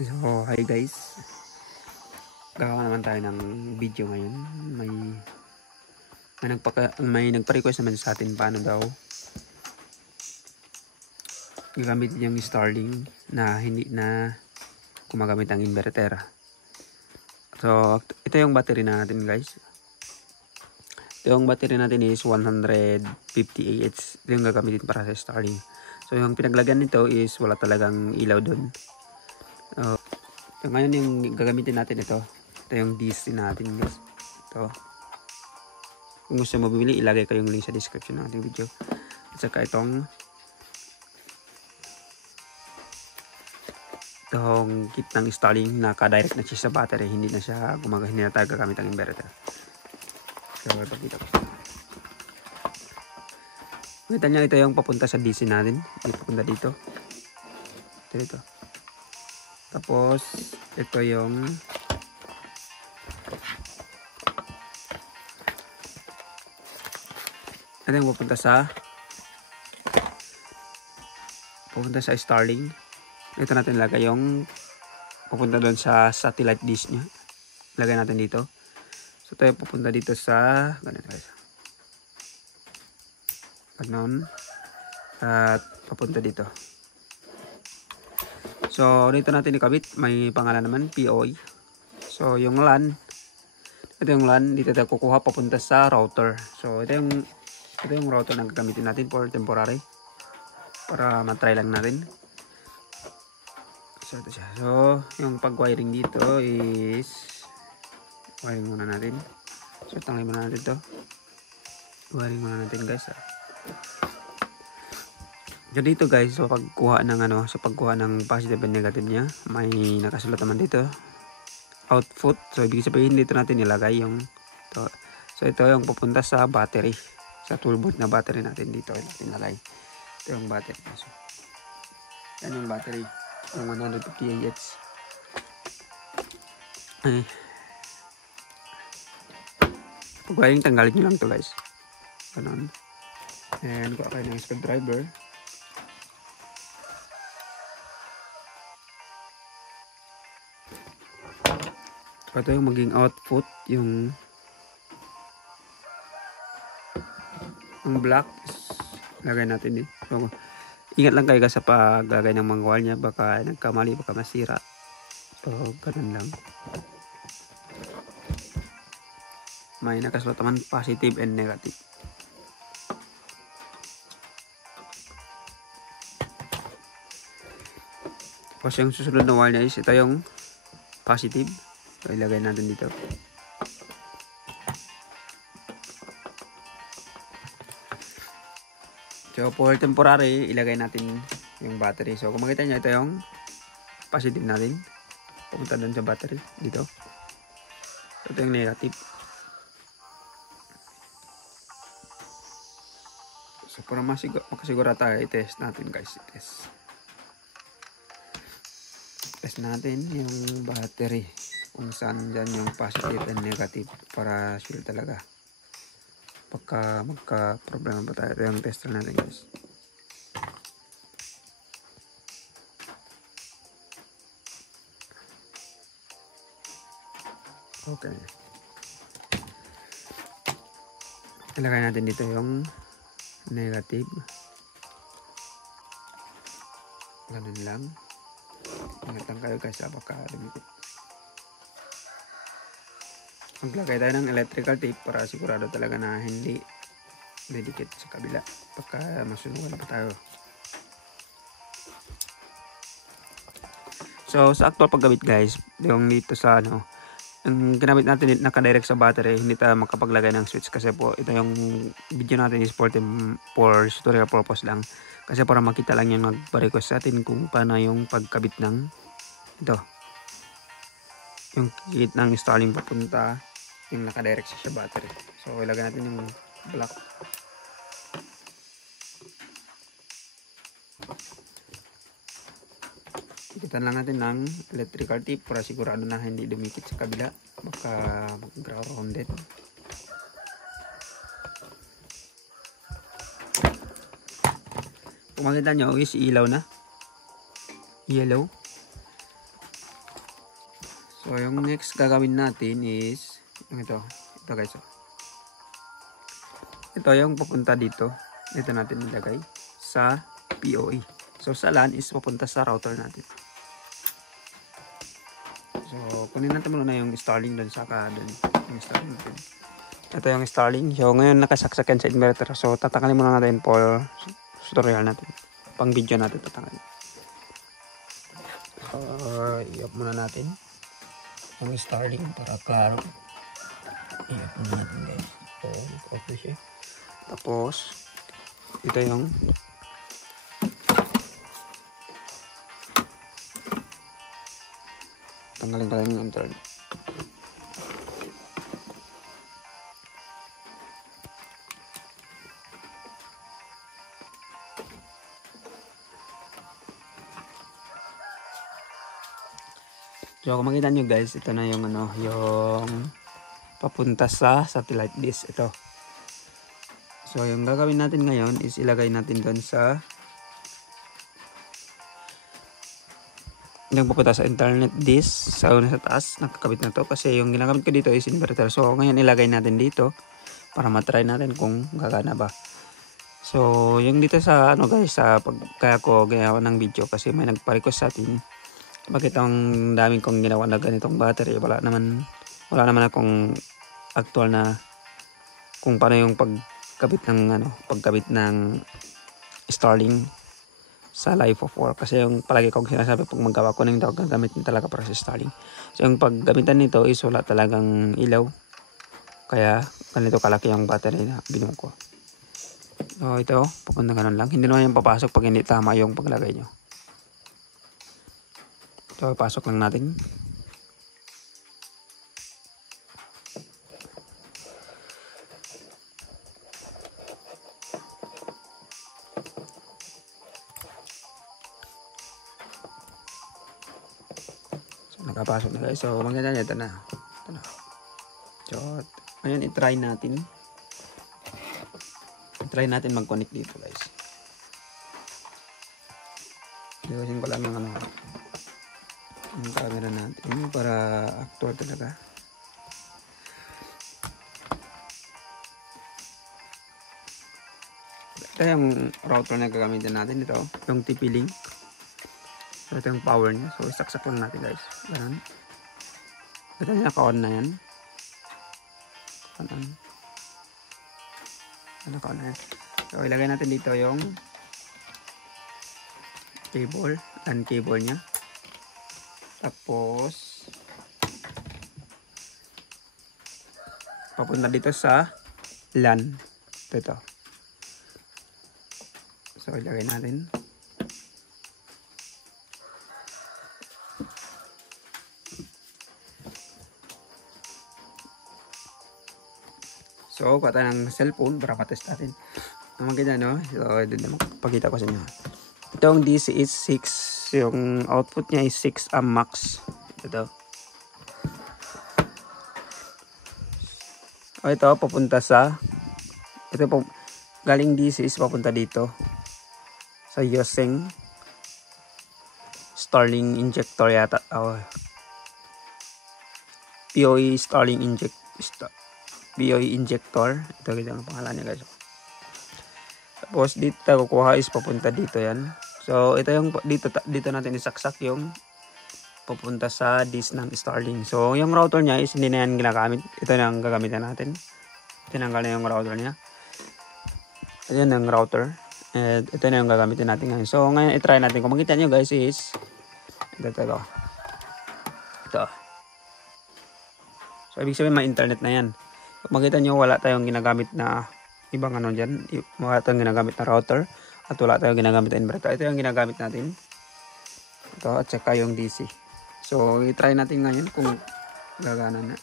So, hi guys. Gagawa naman tayo ng video ngayon. May nagpa-request naman sa atin paano daw gagamit yung Starlink na hindi na gumagamit ang inverter. So, ito yung battery natin guys. Ito yung battery natin is 150 Ah. Ito yung gagamitin para sa Starlink. So, yung pinaglagyan nito is wala talagang ilaw dun. So, ngayon yung gagamitin natin ito. Ito yung DC natin guys. Ito. Kung gusto mo bumili, ilagay ko yung link sa description ng ating video. At saka itong kit ng Starlink na ka-direct na siya sa battery. Hindi na tayo gagamit ang inverter. So, ipakita ko. Kita nyo, ito yung papunta sa DC natin. Ito papunta dito. Ito. Tapos, ito yung pupunta sa Starlink. Ito natin lagay yung pupunta doon sa satellite dish niya. Lagay natin dito. So, ito yung pupunta dito sa ganun. At papunta dito. So, dito natin ikabit. May pangalan naman, POE. So, yung LAN. Ito yung LAN. Dito tayo kukuha papunta sa router. So, ito yung router na gagamitin natin for temporary. Para matry lang natin. So, ito siya. So, yung pag-wiring dito is wiring muna natin. So, tanggalin muna natin ito. Wiring muna natin guys. So, dito guys, sa pagkuha ng positive and negative niya, may nakasulat naman dito. Output. So, ibig sabihin dito natin ilagay yung ito. So, ito yung pupunta sa battery. Sa 12 volt na battery natin dito. Natin ilagay. Ito yung battery. So, yan yung battery. Yung 150 Ah. Pag-wiring, tanggalin nyo lang ito guys. Ganun. And kuha kayo ng screwdriver. Ito yung maging output. Yung black lagay natin din. So, ingat lang kayo sa paglagay ng mga wire niya. Baka nagkamali, baka masira. So, ganun lang. May nakasulat naman positive and negative. Tapos yung susunod na wire niya is ito yung positive. So, ilagay natin dito. So, for temporary, ilagay natin yung battery. So, kung makita nyo, ito yung positive natin. Pupunta doon sa battery. Dito. So, ito yung negative. So, para makasigura tayo, i-test natin guys. Test natin yung battery. Kung saan dyan yung positive and negative. Para sure talaga. Pagka magka-problema pa tayo. Ito yung tester natin guys. Okay. Ilagay natin dito yung negative. Ganun lang. Ingat lang kayo guys. Baka lumipit. Maglagay tayo ng electrical tape para sigurado talaga na hindi medikit sa kabila. Baka masunugan pa tayo. So, sa actual paggamit guys, yung dito sa yung ginamit natin naka-direct sa battery, hindi tayo makapaglagay ng switch kasi po ito yung video natin is for tutorial purpose lang. Kasi para makita lang yung nag-request sa atin kung paano yung pagkabit ng ito. Yung kit ng Starlink papunta yung naka-direct sa battery. So, ilagay natin yung black. Ikitan lang natin ng electrical tape para sigurado na hindi dumikit sa kabila. Baka mag-grounded. Kung makita nyo is ilaw na. Yellow. So, yung next gagawin natin is yung ito. Ito guys. Ito yung pupunta dito. Ito natin nilagay sa POE. So, sa LAN is pupunta sa router natin. So, kunin natin muna yung Starlink doon saka doon. Yung Starlink doon. Ito yung Starlink. So, ngayon nakasaksak yan sa inverter. So, tatanggalin muna natin for tutorial natin. Pang video natin tatanggalin. So, i-off muna natin yung Starlink para klaro. I-off muna natin guys. So, off na siya. Tapos, ito yung tanggalin ko lang yung internet. So kung makita nyo guys, ito na yung yung papunta sa satellite dish. Ito. So yung gagawin natin ngayon is ilagay natin doon sa yung papunta sa internet dish sa taas. Nakakabit na to kasi yung ginagamit ko dito is inverter. So ngayon ilagay natin dito para matry natin kung gagana ba. So yung dito sa guys, sa kaya ko ginawa ng video kasi may nagpa-request sa atin. Bakit ang daming kong ginawa na ganitong battery? Wala naman akong actual na kung paano yung pagkabit ng Starlink sa life of work. Kasi yung palagi kong sinasabi pag magawa ko ng daw gagamit talaga para sa Starlink. So yung paggamitan nito is wala talagang ilaw. Kaya ganito kalaki yung battery na binuo ko. So ito, pupunta ganun lang. Hindi naman yung papasok pag hindi tama yung paglagay nyo. So, pasok lang natin. So, nakapasok na guys. So, maganda na ito na. So, ngayon i-try natin. I-try natin mag-connect dito guys. Iwasin ko lang yung yung camera natin para actual talaga. Ito yung router na gagamitin natin. Ito yung TP-Link. So ito yung power niya. So isaksak lang natin guys. Ganun. Ito yung naka-on na yan. Naka-on na yan. So ilagay natin dito yung cable. LAN cable niya. Tapos papunta dito sa LAN. Ito. So ilagay natin. So kuha tayo ng cellphone para matest natin. Ang maganda so doon naman pakita ko sa inyo. Itong DC is 6. Yung output niya is 6 amp max. Ito. Ito papunta sa galing DC is papunta dito sa using Starlink injector yata. POE Starlink POE injector. Ito ang pangalan niya guys. Tapos dito kukuha is papunta dito yan. So ito yung dito natin isaksak yung papunta sa dish ng Starlink. So yung router niya is hindi na yan ginagamit. Ito na ang gagamitan natin. Tinanggal na yung router niya. Ito na yung router. And ito na yung gagamitin natin ngayon. So ngayon i-try natin. Kung makita nyo guys is ito. So ibig sabihin may internet na yan. Kung makita nyo wala tayong ginagamit na ibang dyan. Wala tayong ginagamit na router. At wala tayong ginagamit na inverter. Ito yung ginagamit natin. Ito at saka yung DC. So i-try natin ngayon kung gagana na.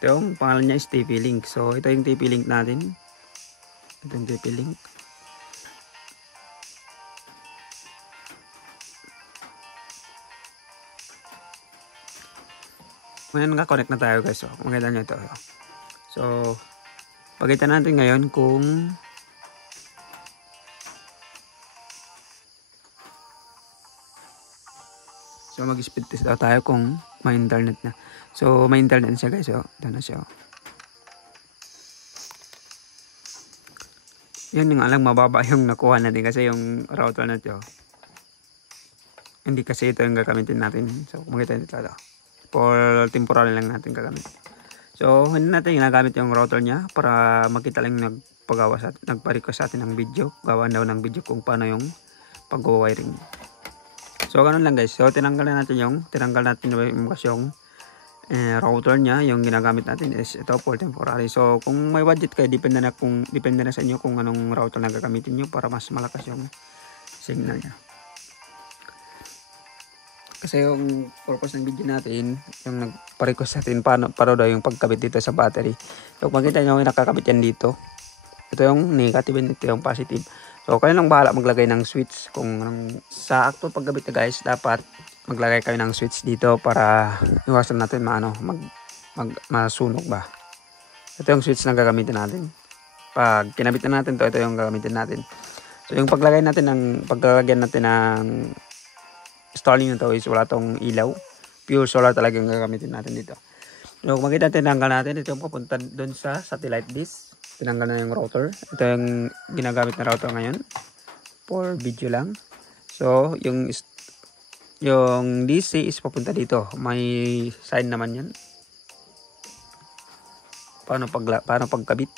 Ito yung pangalan niya is TP-Link. So ito yung TP-Link natin. Ito yung TP-Link. Ngayon naka-connect na tayo guys. So makita nyo ito. So pakita natin ngayon kung So mag-speed test daw tayo kung may internet na. So may internet siya guys. So ito na siya. Yan nga lang mababa yung nakuha natin kasi yung router na ito. Hindi kasi ito yung gagamitin natin. So makita nito ito. For temporary lang natin gagamit. So hindi natin ginagamit yung router niya para makita lang nagpa-request sa atin ng video. Gawa daw ng video kung paano yung pag-wiring. So ganun lang guys. So tinanggal natin yung router niya, yung ginagamit natin is ito for temporary. So kung may budget kayo, depende na sa inyo kung anong router na gagamitin niyo para mas malakas yung signal niya. Kasi yung purpose ng video natin, yung nagpa-request natin paano daw yung pagkabit dito sa battery. So makita niyo yung nakakabit yan dito. Ito yung negative and ito yung positive. So kayo lang bahala maglagay ng switch. Kung sa actual pagkabit na guys, dapat maglagay kayo ng switch dito para iwasan natin masunog ba. Ito yung switch na gagamitin natin. Pag kinabit na natin ito yung gagamitin natin. So yung paglalagyan natin ng Starlink na to is wala tong ilaw. Pure solar talaga yung gagamitin natin dito. So kung makita tinanggal natin, ito yung papunta doon sa satellite dish. Tinanggal na yung router. Ito yung ginagamit na router ngayon. For video lang. So yung DC is papunta dito. May sign naman yan. Paano pagkabit?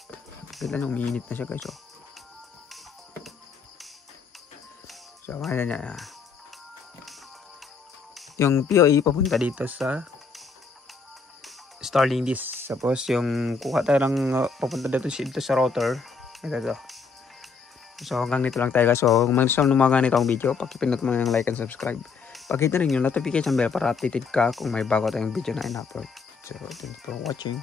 Kita nyo, minute na siya guys. So makita nyo. Yung PoE papunta dito sa Starlink dish. Tapos yung kuha tayo ng papunta dito sa router. Ito. So hanggang dito lang tayo guys. So kung may gusto lumaga nito ang video, pakipindot mo ng like and subscribe. Pakita rin yung notification bell para updated ka kung may bago tayong video na in-upload. So thanks for watching.